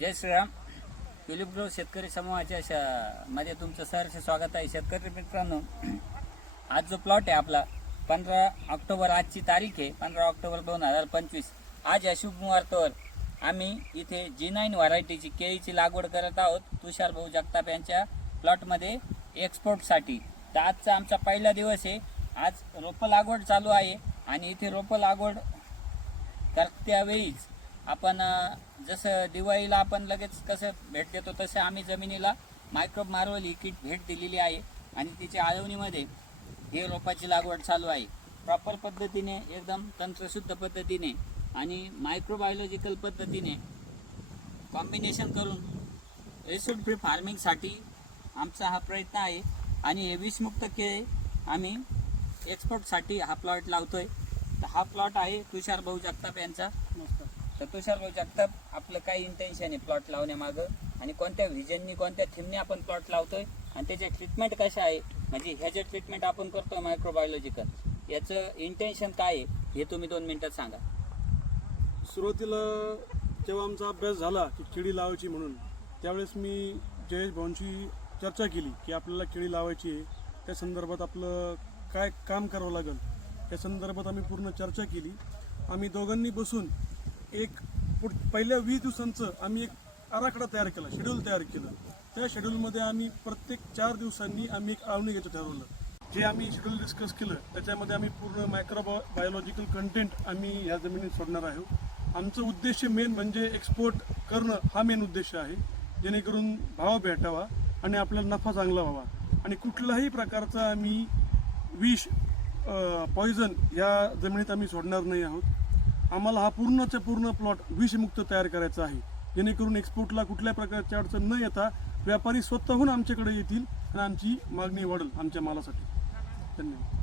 जय Shriram. Tulip grow शेतकरी समूहाच्या शा मध्ये तुमचं सहर्ष स्वागत आहे शेतकरी मित्रांनो. आज जो प्लॉट आहे आपला पंधरा ऑक्टोबर आजची तारीख आहे पंधरा ऑक्टोबर दोन हजार पंचवीस. आज या शुभ मुहूर्तावर आम्ही इथे जी नाईन व्हरायटीची केळीची लागवड करत आहोत तुषार भाऊ जगताप यांच्या प्लॉटमध्ये एक्सपोर्टसाठी तर आजचा आमचा पहिला दिवस आहे. आज रोपं लागवड चालू आहे आणि इथे रोपं लागवड करत्यावेळीच आपण जसं दिवाळीला आपण लगेच कसं भेट देतो तसं आम्ही जमिनीला मायक्रोब मार्वल ही किट भेट दिलेली आहे. आणि तिच्या आळवणीमध्ये हे रोपाची लागवड चालू आहे. प्रॉपर पद्धतीने एकदम तंत्रशुद्ध पद्धतीने आणि मायक्रोबायोलॉजिकल पद्धतीने कॉम्बिनेशन करून रिसोर्ट फ्री फार्मिंगसाठी आमचा हा प्रयत्न आहे. आणि हे विषमुक्त केळे आम्ही एक्सपोर्टसाठी हा प्लॉट लावतोय. तर हा प्लॉट आहे तुषार भाऊ जगताप यांचा. तर तुषार भाऊ जगताप आपलं काय इंटेन्शन आहे प्लॉट लावण्यामागं? आणि कोणत्या व्हिजननी कोणत्या थीमने आपण प्लॉट लावतोय? आणि त्याच्या ट्रीटमेंट कशा आहे? म्हणजे ह्याचे ट्रीटमेंट आपण करतोय मायक्रोबायोलॉजिकल याचं इंटेन्शन काय आहे? हे तुम्ही दोन मिनिटात सांगा. सुरुवातीला जेव्हा आमचा अभ्यास झाला की केळी लावायची म्हणून त्यावेळेस मी जयेश भाऊंशी चर्चा केली की आपल्याला केळी लावायची आहे. त्या संदर्भात आपलं काय काम करावं लागेल? त्या संदर्भात आम्ही पूर्ण चर्चा केली. आम्ही दोघांनी बसून एक पुढ पहिल्या वीस दिवसांचं आम्ही एक आराखडा तयार केला शेड्यूल तयार केलं. त्या शेड्यूलमध्ये आम्ही प्रत्येक चार दिवसांनी आम्ही एक आवणी घ्यायचं ठरवलं. जे आम्ही शेड्यूल डिस्कस केलं त्याच्यामध्ये आम्ही पूर्ण मायक्रो बायोलॉजिकल कंटेंट आम्ही या जमिनीत सोडणार आहोत. आमचं उद्देश मेन म्हणजे एक्सपोर्ट करणं हा मेन उद्देश आहे. जेणेकरून भाव भेटावा आणि आपल्याला नफा चांगला व्हावा. आणि कुठल्याही प्रकारचा आम्ही विष पॉइझन या जमिनीत आम्ही सोडणार नाही आहोत. आम्हाला हा पूर्णचा पूर्ण प्लॉट विषमुक्त तयार करायचा आहे. जेणेकरून एक्सपोर्टला कुठल्या प्रकारची अडचण न येता व्यापारी स्वतःहून आमच्याकडे येतील आणि आमची मागणी वाढेल आमच्या मालासाठी. धन्यवाद.